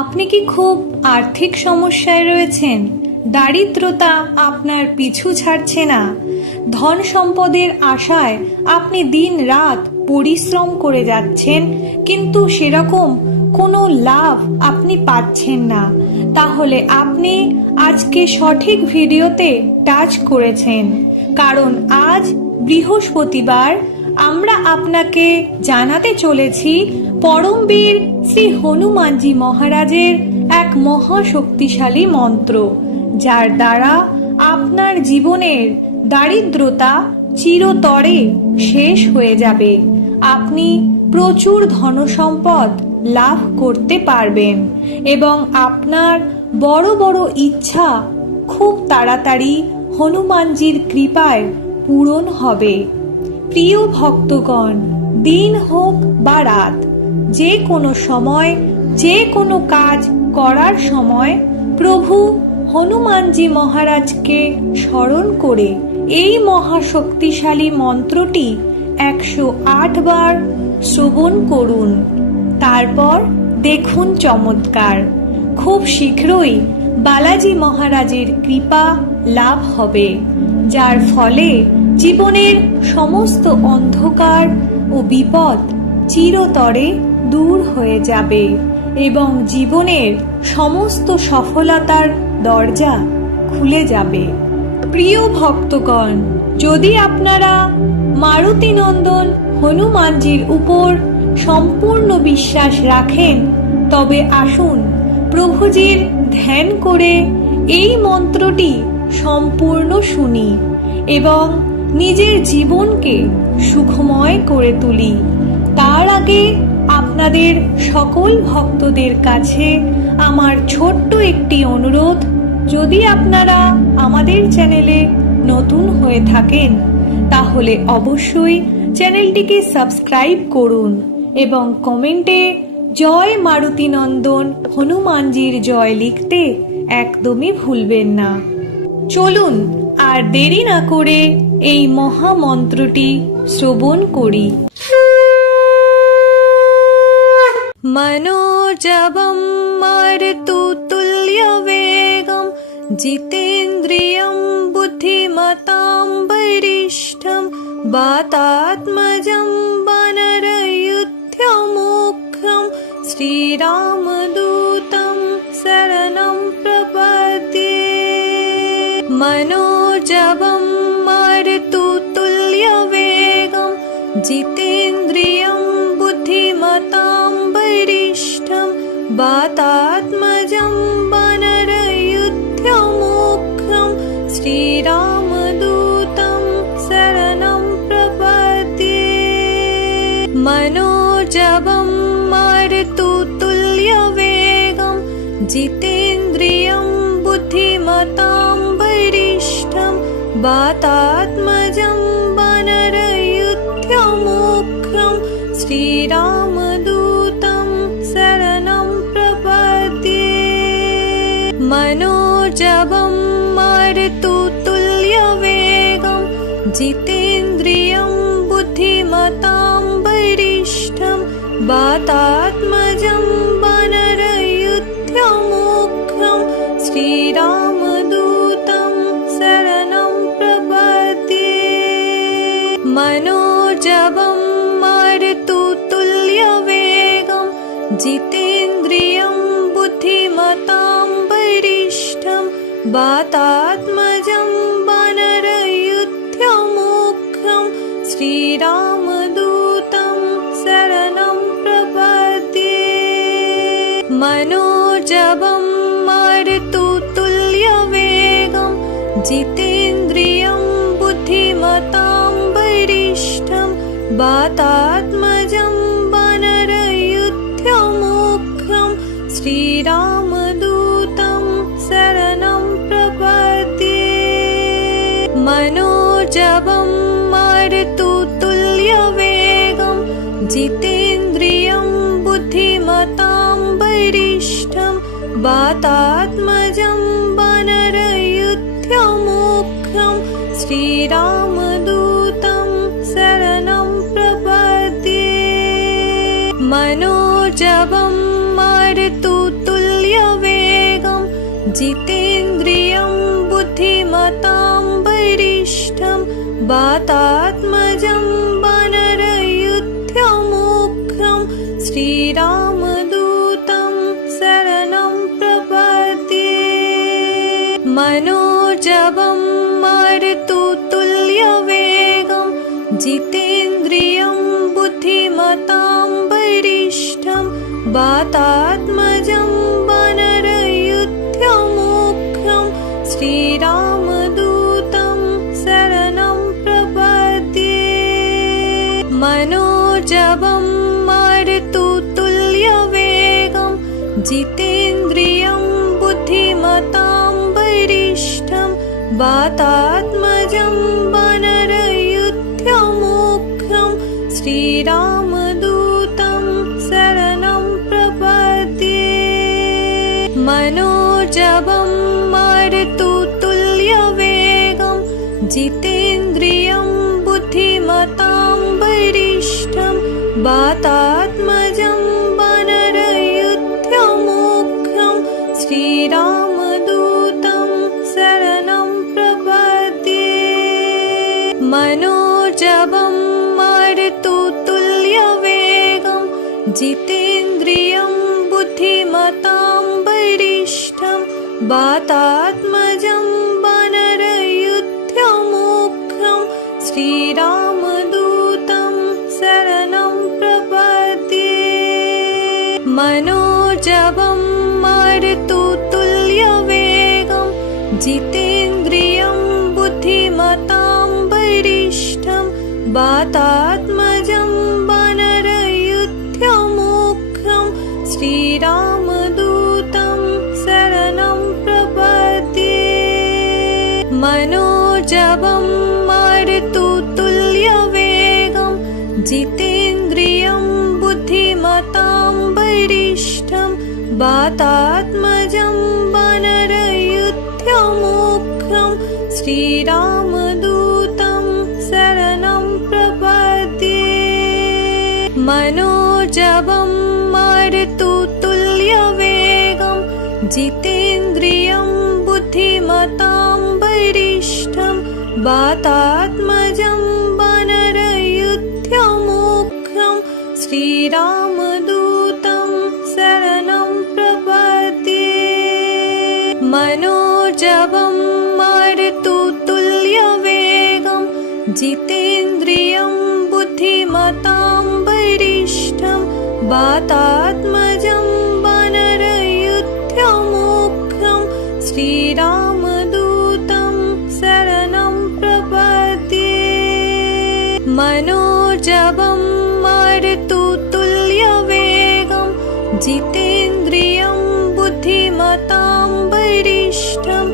আপনি কি খুব আর্থিক সমস্যায় রয়েছেন? দারিদ্রতা আপনার পিছু ছাড়ছে না। ধন সম্পদের আশায় আপনি দিন রাত পরিশ্রম করে যাচ্ছেন, কিন্তু সেরকম কোনো লাভ আপনি পাচ্ছেন না। তাহলে আপনি আজকে সঠিক ভিডিওতে টাচ করেছেন, কারণ আজ বৃহস্পতিবার আমরা আপনাকে জানাতে চলেছি পরমবীর শ্রী হনুমানজি মহারাজের এক মহাশক্তিশালী মন্ত্র, যার দ্বারা আপনার জীবনের দারিদ্রতা চিরতরে শেষ হয়ে যাবে। আপনি প্রচুর ধনসম্পদ লাভ করতে পারবেন এবং আপনার বড় বড় ইচ্ছা খুব তাড়াতাড়ি হনুমানজির কৃপায় পূরণ হবে। প্রিয় ভক্তগণ, দিন হোক বা রাত, যে কোনো সময় যে কোনো কাজ করার সময় প্রভু হনুমানজি মহারাজকে স্মরণ করে এই মহাশক্তিশালী মন্ত্রটি 108 বার শ্রবণ করুন। তারপর দেখুন চমৎকার। খুব শীঘ্রই বালাজি মহারাজের কৃপা লাভ হবে, যার ফলে জীবনের সমস্ত অন্ধকার ও বিপদ চিরতরে দূর হয়ে যাবে এবং জীবনের সমস্ত সফলতার দরজা খুলে যাবে। প্রিয় ভক্তগণ, যদি আপনারা মারুতিনন্দন হনুমানজির উপর সম্পূর্ণ বিশ্বাস রাখেন, তবে আসুন প্রভুজির ধ্যান করে এই মন্ত্রটি সম্পূর্ণ শুনি এবং নিজের জীবনকে সুখময় করে তুলি। তার আগে আপনাদের সকল ভক্তদের কাছে আমার ছোট্ট একটি অনুরোধ, যদি আপনারা আমাদের চ্যানেলে নতুন হয়ে থাকেন তাহলে অবশ্যই চ্যানেলটিকে সাবস্ক্রাইব করুন এবং কমেন্টে জয় মারুতিনন্দন হনুমানজির জয় লিখতে একদমই ভুলবেন না। চলুন আর দেরি না করে এই মহামন্ত্রটি শ্রবণ করি। मनोजवं मारुततुल्यवेगं जितेन्द्रियं बुद्धिमतां वरिष्ठं वातात्मजं वानरयुध्यमुख्यं श्रीरामदूतं शरणं प्रपद्ये। मनोजवं मारुततुल्यवेगं जितेन्द्रियं बुद्धिमतां वरिष्ठं वातात्मजं वानरयुध्यमुख्यं श्रीरामदूतं शरणं प्रपद्ये। मनोजवं मारुततुल्यवेगं जितेन्द्रियं बुद्धिमतां वरिष्ठं वातात्मजं वानरयुध्यमुख्यं श्रीरामदूतं शरणं प्रपद्ये। मनोजवं मारुततुल्यवेगं जितेन्द्रियं बुद्धिमतां वरिष्ठं वातात्मजं वानरयुध्यमुख्यं श्रीरामदूतं शरणं प्रपद्ये। मनोजवं मारुततुल्यवेगं जितेन्द्रियं बुद्धिमतां वरिष्ठं वातात्मजं वानरयुध्यमुख्यं श्रीरामदूतं शरणं प्रपद्ये। मनोजवं मारुततुल्यवेगं जितेन्द्रियं बुद्धिमतां वरिष्ठं वातात्मजं वानरयुध्यमुख्यं श्रीरामदूतं शरणं प्रपद्ये। मनोजवं मारुततुल्यवेगं जितेन्द्रियं बुद्धिमतां वरिष्ठं वातात्मजं वानरयुध्यमुख्यं श्रीरामदूतं शरणं प्रपद्ये। मनोजवं मारुततुल्यवेगं जितेन्द्रियं बुद्धिमतां वरिष्ठं वातात्मजं वानरयुध्यमुख्यं श्रीरामदूतं शरणं प्रपद्ये। मनोजवं मारुततुल्यवेगं जितेन्द्रियं बुद्धिमतां वरिष्ठं वातात्मजं वानरयुध्यमुख्यं श्रीरामदूतं शरणं प्रपद्ये। मनोजवं मारुततुल्यवेगं जितेन्द्रियं बुद्धिमतां वरिष्ठं वातात्मजं वानरयुध्यमुख्यं श्रीरामदूतं शरणं प्रपद्ये। मनोजवं मारुततुल्यवेगं जितेन्द्रियं बुद्धिमतां वरिष्ठं वातात्मजं वानरयुध्यमुख्यं श्रीरामदूतं शरणं प्रपद्ये। मनोजवं मारुततुल्यवेगं जितेन्द्रियं बुद्धिमतां वरिष्ठं वातात्मजं वानरयुध्यमुख्यं श्रीरामदूतं शरणं प्रपद्ये। मनोजवं मारुततुल्यवेगं जितेन्द्रियं बुद्धिमतां वरिष्ठं वातात्मजं वानरयुध्यमुख्यं श्रीरामदूतं शरणं प्रपद्ये। मनोजवं मारुततुल्यवेगं जितेन्द्रियं बुद्धिमतां वरिष्ठं वातात्मजं वानरयुध्यमुख्यं श्रीरामदूतं शरणं प्रपद्ये। मनोजवं मारुततुल्यवेगं जितेन्द्रियं बुद्धिमतां वरिष्ठं वातात्मजं वानरयुध्यमुख्यं श्रीरामदूतं शरणं प्रपद्ये। मनोजवं मारुततुल्यवेगं जितेन्द्रियं बुद्धिमतां वरिष्ठं वातात्मजं वानरयुध्यमुख्यं श्रीरामदूतं शरणं प्रपद्ये। मनोजवं मारुततुल्यवेगं जितेन्द्रियं बुद्धिमतां वरिष्ठं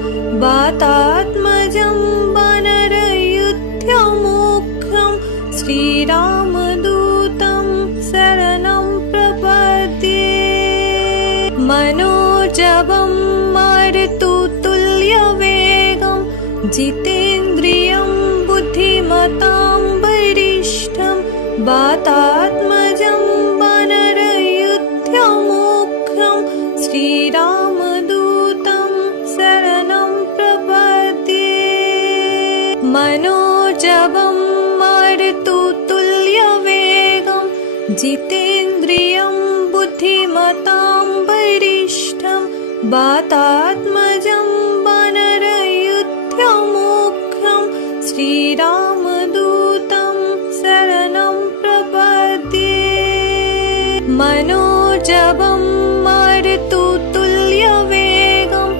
वातात्मजं वानरयुध्यमुख्यं श्रीरामदूतं शरणं प्रपद्ये। मनोजवं मारुततुल्यवेगं जितेन्द्रियं बुद्धिमतां वरिष्ठं वातात्मजं वानरयुध्यमुख्यं श्रीरामदूतं शरणं प्रपद्ये। मनोजवं मारुततुल्यवेगं जितेन्द्रियं बुद्धिमतां वरिष्ठं वातात्मजं वानरयुध्यमुख्यं श्रीरामदूतं शरणं प्रपद्ये। मनोजवं मारुततुल्यवेगं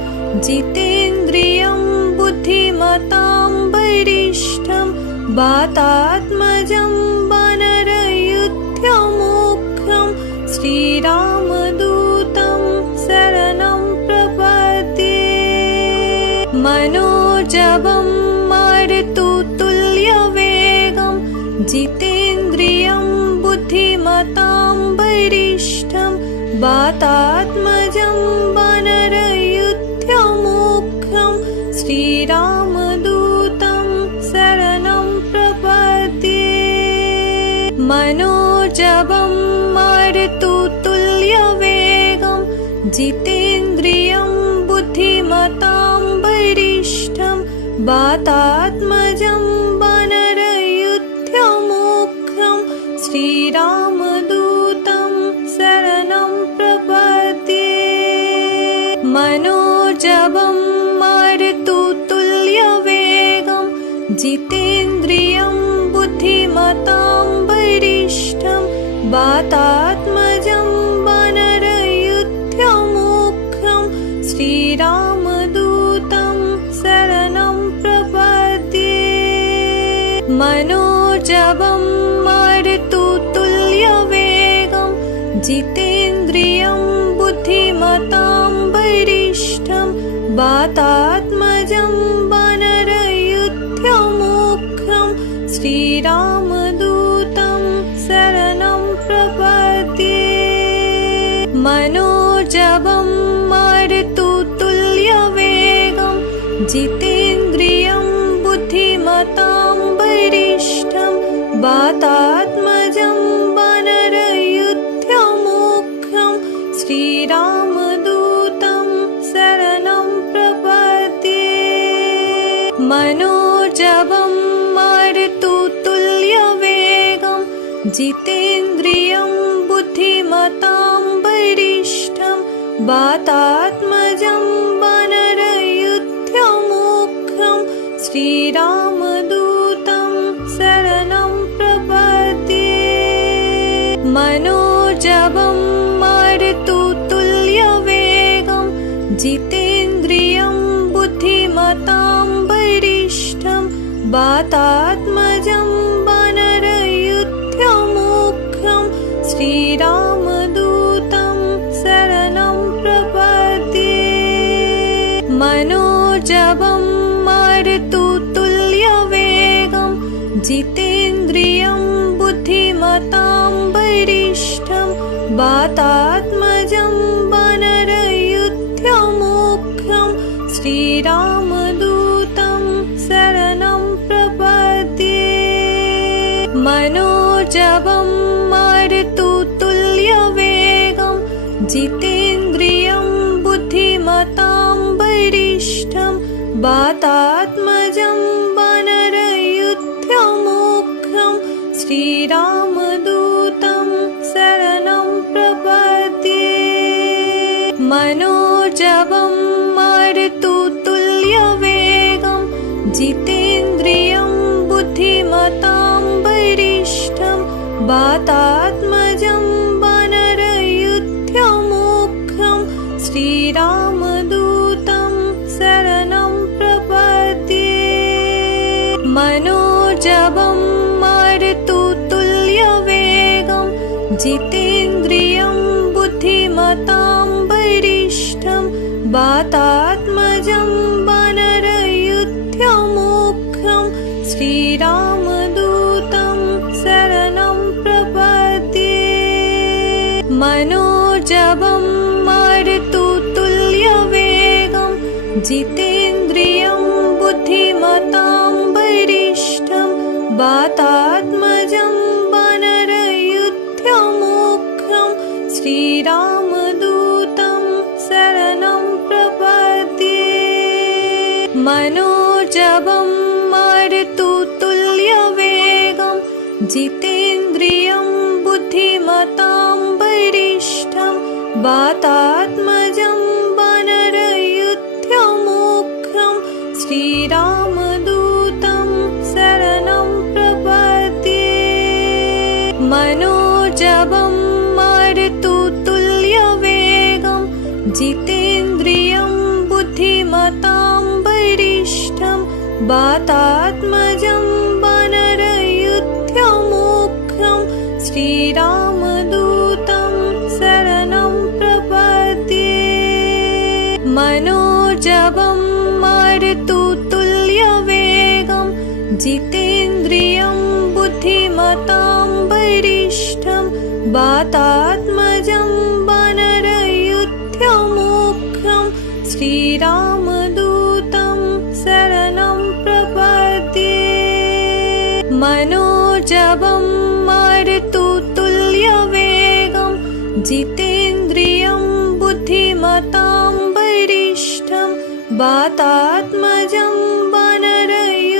जितेन्द्रियं बुद्धिमतां वरिष्ठं वातात्मजं वानरयुध्यमुख्यं श्रीरामदूतं शरणं प्रपद्ये। मनोजवं मारुततुल्यवेगं जितेन्द्रियं बुद्धिमतां वरिष्ठं वातात्मजं वानरयुध्यमुख्यं श्रीरामदूतं शरणं प्रपद्ये। मनोजवं मारुततुल्यवेगं जितेन्द्रियं बुद्धिमतां बुद्धिमतां वरिष्ठं वातात्मजं वानरयूथमुख्यं श्रीरामदूतं शरणं प्रपद्ये। मनोजवं मारुततुल्यवेगं जितेन्द्रियं बुद्धिमतां वरिष्ठं वातात्मजं वानरयूथमुख्यं श्रीरामदूतं शरणं प्रपद्ये। मनोजवं मारुततुल्यवेगं जितेन्द्रियं बुद्धिमतां वरिष्ठं वातात्मजं वानरयूथमुख्यं श्रीरामदूतं शरणं प्रपद्ये। मनोजवं मारुततुल्यवेगं जितेन्द्रियं बुद्धिमतां वरिष्ठं वातात्मजं वानरयूथमुख्यं श्रीरामदूतं शरणं प्रपद्ये। मनोजवं मारुततुल्यवेगं जितेन्द्रियं बुद्धिमतां वरिष्ठं वातात्मजं वानरयूथमुख्यं श्रीरामदूतं शरणं प्रपद्ये। मनोजवं मारुततुल्यवेगं जितेन्द्रियं बुद्धिमतां वरिष्ठं वातात्मजं वानरयूथमुख्यं श्रीरामदूतं शरणं प्रपद्ये। मनोजवं मारुततुल्यवेगं जितेन्द्रियं बुद्धिमतां वरिष्ठं वातात्मजं वानरयूथमुख्यं श्रीरामदूतं शरणं प्रपद्ये। मनोजवं मारुततुल्यवेगं जितेन्द्रियं बुद्धिमतां वरिष्ठं वातात्मजं वानरयूथमुख्यं श्रीरामदूतं शरणं प्रपद्ये। मनोजवं मारुततुल्यवेगं जितेन्द्रियं बुद्धिमतां वरिष्ठं वातात्मजं वानरयूथमुख्यं श्रीरामदूतं शरणं प्रपद्ये। मनोजवं मारुततुल्यवेगं जितेन्द्रियं बुद्धिमतां वरिष्ठं वातात्मजं वानरयूथमुख्यं श्रीरामदूतं शरणं प्रपद्ये। मनोजवं मारुततुल्यवेगं जितेन्द्रियं बुद्धिमतां वरिष्ठं वातात्मजं वानरयूथमुख्यं श्रीरामदूतं शरणं प्रपद्ये। मनोजवं मारुततुल्यवेगं जितेन्द्रियं बुद्धिमतां वरिष्ठं वातात्मजं वानरयूथमुख्यं श्रीरामदूतं शरणं प्रपद्ये। मनोजवं मारुततुल्यवेगं जितेन्द्रियं बुद्धिमतां वरिष्ठं वातात्मजं वानरयूथमुख्यं श्रीरामदूतं शरणं प्रपद्ये। मनोजवं मारुततुल्यवेगं जितेन्द्रियं बुद्धिमतां वरिष्ठं वातात्मजं वानरयूथमुख्यं श्रीरामदूतं शरणं प्रपद्ये। मनोजवं मारुततुल्यवेगं जितेन्द्रियं बुद्धिमतां वरिष्ठं वातात्मजं वानरयुध्यमुख्यं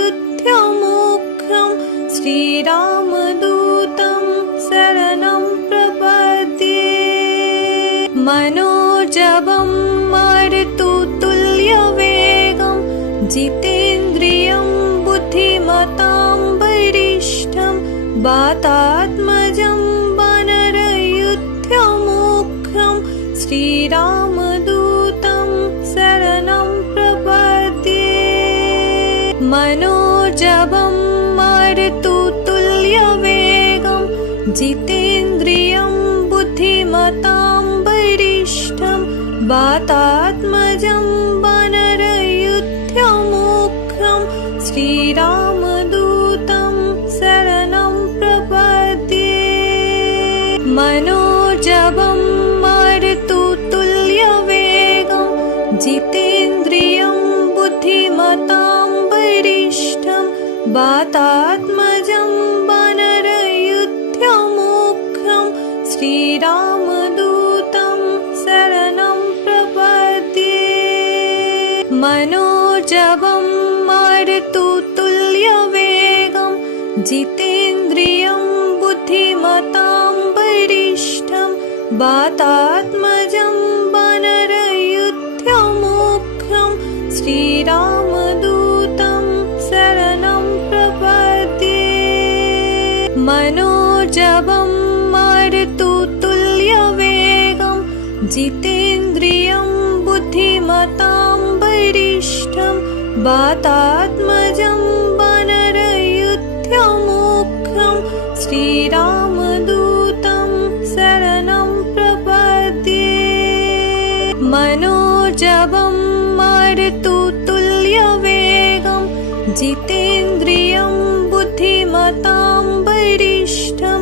श्रीरामदूतं शरणं प्रपद्ये मनोजवं मारुततुल्यवेगं जितेन्द्रियं बुद्धिमतां वरिष्ठं वातात्मजं वानरयुध्यमुख्यं श्रीरामदूतं शरणं प्रपद्ये मनोजवं मारुततुल्यवेगं जितेन्द्रियं बुद्धिमतां वरिष्ठं वातात्मजं वानरयुध्यमुख्यं श्रीरामदूतं शरणं प्रपद्ये मनोजवं मारुततुल्यवेगं जितेन्द्रियं बुद्धिमतां वरिष्ठं वातात्मजं वानरयुध्यमुख्यं श्रीरामदूतं शरणं प्रपद्ये मनोजवं मारुततुल्यवेगं जितेन्द्रियं बुद्धिमतां वरिष्ठं वातात्मजं वानरयुध्यमुख्यं श्रीरामदूतं शरणं प्रपद्ये मनोजवं मारुततुल्यवेगं जितेन्द्रियं बुद्धिमतां वरिष्ठं वातात्मजं वानरयुध्यमुख्यं श्रीरामदूतं शरणं प्रपद्ये मनोजवं मारुततुल्यवेगं जितेन्द्रियं बुद्धिमतां वरिष्ठं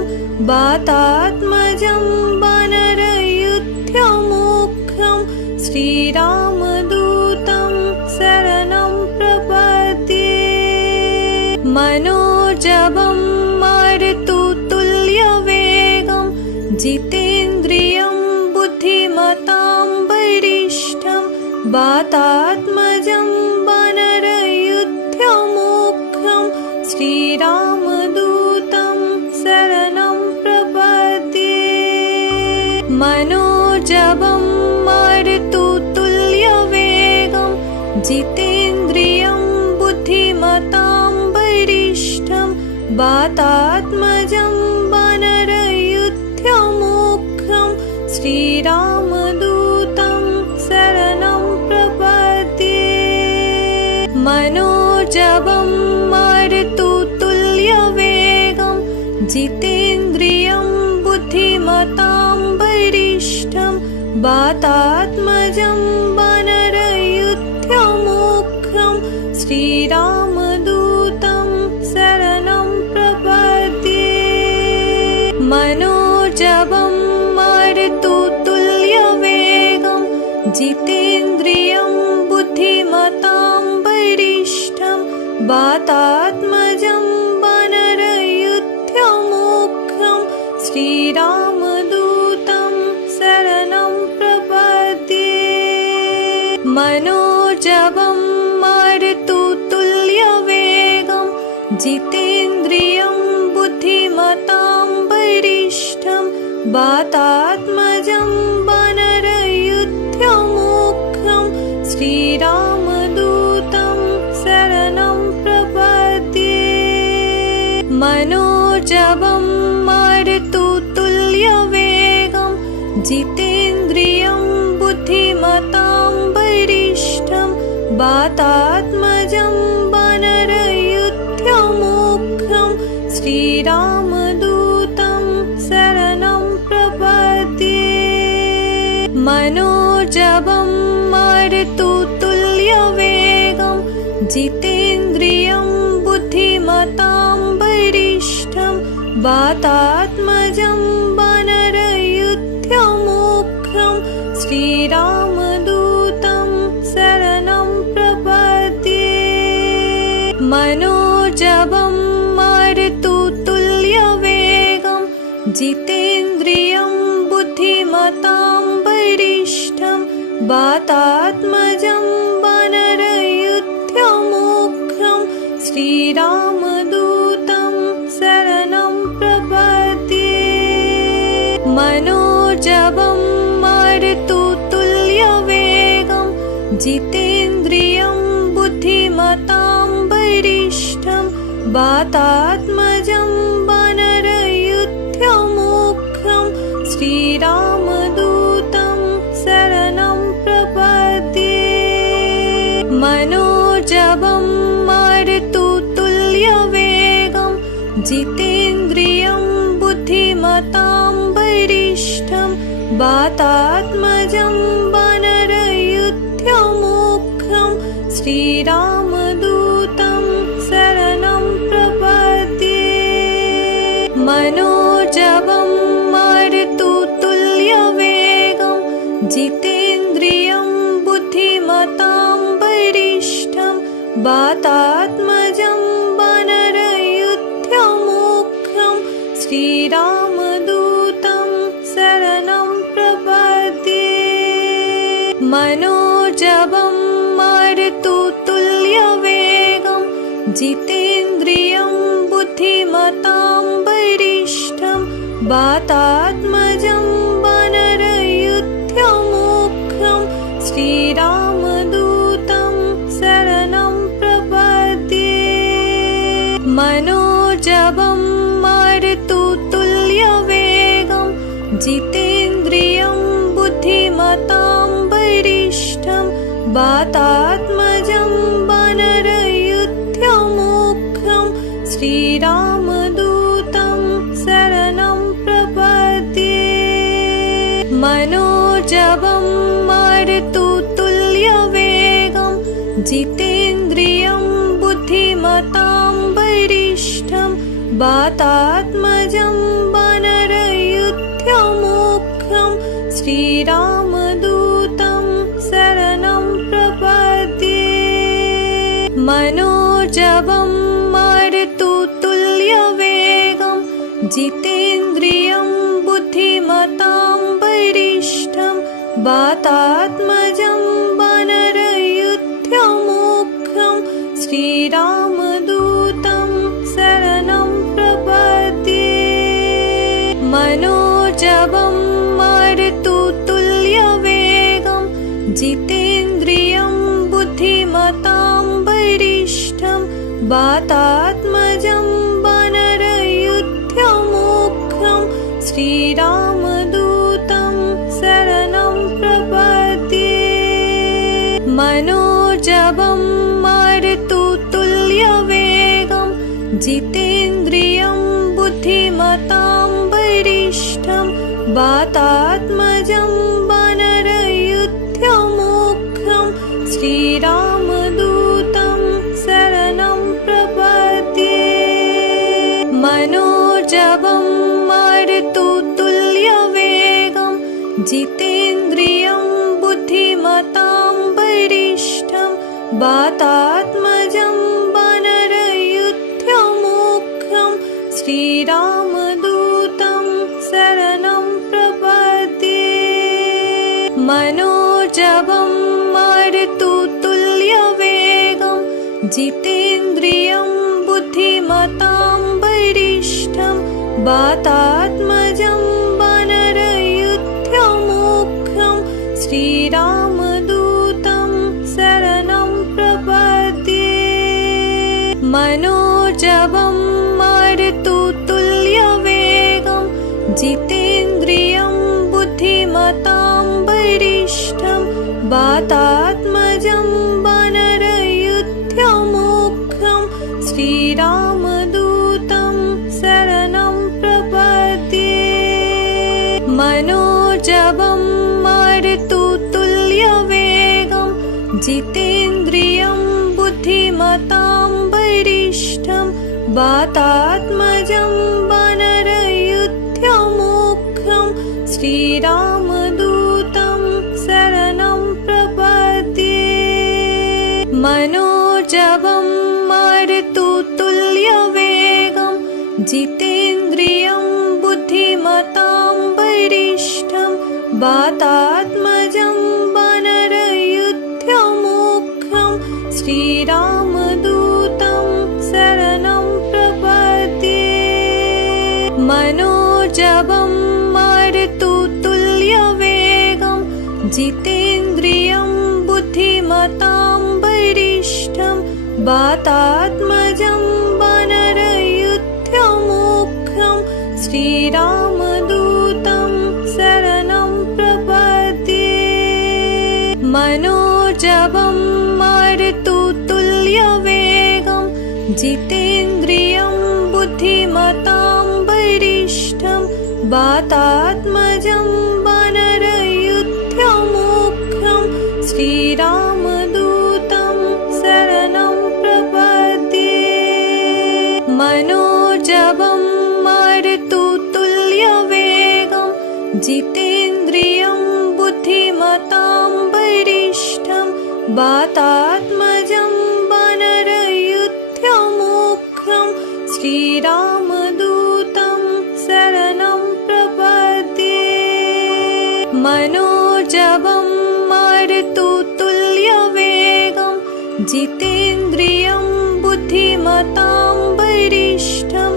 वातात्मजं वानरयुध्यमुख्यं श्रीरामदूतं शरणं प्रपद्ये मनोजवं मारुततुल्यवेगं जितेन्द्रियं बुद्धिमतां वरिष्ठं वातात्मजं वानरयुध्यमुख्यं श्रीरामदूतं शरणं प्रपद्ये मनोजवं मारुततुल्यवेगं जितेन्द्रियं बुद्धिमतां वरिष्ठं वातात्मजं वानरयुध्यमुख्यं श्रीरामदूतं शरणं प्रपद्ये मनोजवं मारुततुल्यवेगं जितेन्द्रियं बुद्धिमतां वरिष्ठं वातात्मजं वानरयुध्यमुख्यं श्रीरामदूतं शरणं प्रपद्ये मनोजवं मारुततुल्यवेगं जितेन्द्रियं बुद्धिमतां वरिष्ठं वातात्मजं वानरयुध्यमुख्यं श्रीरामदूतं शरणं प्रपद्ये मनोजवं मारुततुल्यवेगं जितेन्द्रियं बुद्धिमतां वरिष्ठं वातात्मजं वानरयुध्यमुख्यं श्रीरामदूतं शरणं प्रपद्ये मनोजवं मारुततुल्यवेगं जितेन्द्रियं बुद्धिमतां वरिष्ठं वातात्मजं वानरयुध्यमुख्यं श्रीरामदूतं शरणं प्रपद्ये मनोजवं मारुततुल्यवेगं जितेन्द्रियं बुद्धिमतां वरिष्ठं वातात्मजं वानरयुध्यमुख्यं श्रीरामदूतं शरणं प्रपद्ये मनोजवं मारुततुल्यवेगं जितेन्द्रियं बुद्धिमतां वरिष्ठं वातात्मजं वानरयुध्यमुख्यं श्रीरामदूतं शरणं प्रपद्ये मनोजवं मारुततुल्यवेगं जितेन्द्रियं बुद्धिमतां वरिष्ठं वातात्मजं वानरयुध्यमुख्यं श्रीरामदूतं शरणं प्रपद्ये मनोजवं मारुततुल्यवेगं जितेन्द्रियं बुद्धिमतां वरिष्ठं वातात्मजं वानरयुध्यमुख्यं श्रीरामदूतं शरणं प्रपद्ये मनोजवं मारुततुल्यवेगं जितेन्द्रियं बुद्धिमतां वरिष्ठं वातात्मजं वानरयुध्यमुख्यं श्रीरामदूतं शरणं प्रपद्ये मनोजवं मारुततुल्यवेगं जितेन्द्रियं बुद्धिमतां वरिष्ठं वातात्मजं वानरयुध्यमुख्यं श्रीरामदूतं शरणं प्रपद्ये मनोजवं मारुततुल्यवेगं जितेन्द्रियं बुद्धिमतां वरिष्ठं वातात्मजं वानरयुध्यमुख्यं श्रीरामदूतं शरणं प्रपद्ये मनोजवं मारुततुल्यवेगं जितेन्द्रियं बुद्धिमतां वरिष्ठं वातात्मजं वानरयुध्यमुख्यं श्रीरामदूतं शरणं प्रपद्ये मनोजवं मारुततुल्यवेगं जितेन्द्रियं बुद्धिमतां वरिष्ठं वातात्मजं वानरयुध्यमुख्यं श्रीरामदूतं शरणं प्रपद्ये मनोजवं मारुततुल्यवेगं जितेन्द्रियं बुद्धिमतां वरिष्ठं वातात्मजं वानरयुध्यमुख्यं श्रीरामदूतं शरणं प्रपद्ये मनोजवं मारुततुल्यवेगं जितेन्द्रियं बुद्धिमतां वरिष्ठं वातात्मजं वानरयुध्यमुख्यं श्रीरामदूतं शरणं प्रपद्ये मनोजवं मारुततुल्यवेगं जितेन्द्रियं बुद्धिमतां वरिष्ठं वातात्मजं वानरयुध्यमुख्यं श्रीरामदूतं शरणं प्रपद्ये मनोजवं मारुततुल्यवेगं जितेन्द्रियं बुद्धिमतां वरिष्ठं वातात्मजं वानरयुध्यमुख्यं श्रीरामदूतं शरणं प्रपद्ये मनोजवं मारुततुल्यवेगं जितेन्द्रियं बुद्धिमतां वरिष्ठं वातात्मजं वानरयुध्यमुख्यं श्रीरामदूतं शरणं प्रपद्ये मनोजवं मारुततुल्यवेगं जितेन्द्रियं बुद्धिमतां वरिष्ठं वातात्मजं वानरयुध्यमुख्यं श्रीरामदूतं शरणं प्रपद्ये मनोजवं मारुततुल्यवेगं जितेन्द्रियं बुद्धिमतां वरिष्ठं वातात्मजं वानरयुध्यमुख्यं श्रीरामदूतं जितेन्द्रियं बुद्धिमतां वरिष्ठं वातात्मजं वानरयूथमुख्यं श्रीरामदूतं शरणं प्रपद्ये। मनोजवं मारुततुल्यवेगं जितेन्द्रियं बुद्धिमतां वरिष्ठं वातात्मजं वानरयूथमुख्यं श्रीरामदूतं शरणं प्रपद्ये। मनोजवं मारुततुल्यवेगं जितेन्द्रियं बुद्धिमतां वरिष्ठं वातात्मजं वानरयूथमुख्यं श्रीरामदूतं शरणं प्रपद्ये। मनोजवं मारुततुल्यवेगं जितेन्द्रियं बुद्धिमतां वरिष्ठं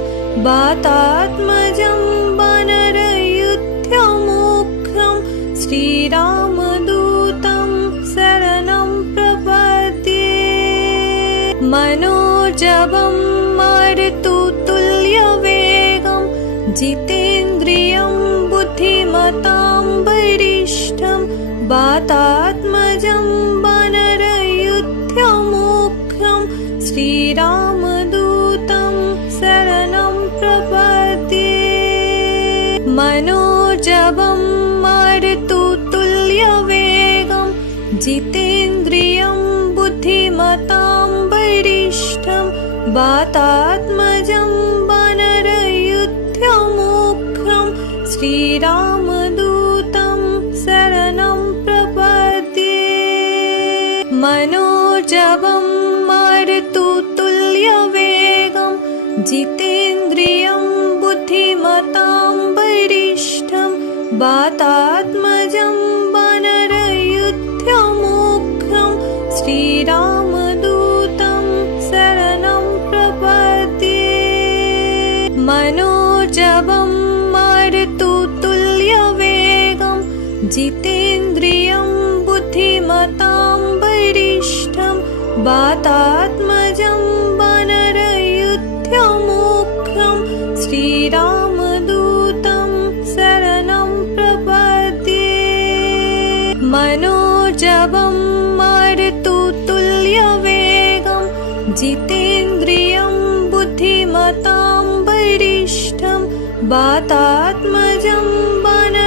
वातात्मजं वानरयूथमुख्यं श्रीरामदूतं शरणं प्रपद्ये। मनोजवं मारुततुल्यवेगं जितेन्द्रियं बुद्धिमतां वरिष्ठं वातात्मजं वानरयूथमुख्यं श्रीरामदूतं शरणं प्रपद्ये। मनोजवं मारुततुल्यवेगं जितेन्द्रियं बुद्धिमतां वरिष्ठं वातात्मजं वानरयूथमुख्यं श्रीरामदूतं शरणं प्रपद्ये। मनोजवं मारुततुल्यवेगं जितेन्द्रियं बुद्धिमतां वरिष्ठं वातात्मजं वानरयूथमुख्यं श्रीरामदूतं शरणं प्रपद्ये। मनोजवं मारुततुल्यवेगं जितेन्द्रियं बुद्धिमतां वरिष्ठं वातात्मजं वानरयूथमुख्यं श्रीरामदूतं शरणं प्रपद्ये। मनोजवं मारुततुल्यवेगं जितेन्द्रियं बुद्धिमतां वरिष्ठं वातात्मजं वानरयूथमुख्यं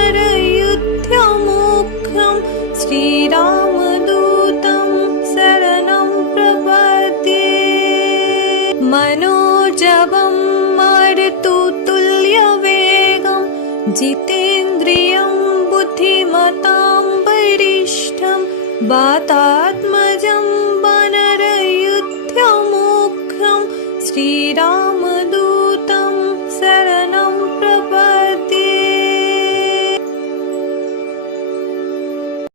श्रीरामदूतं शरणं प्रपद्ये। मनोजवं मारुततुल्यवेगं जितेन्द्रियं बुद्धिमतां वरिष्ठं वातात्मजं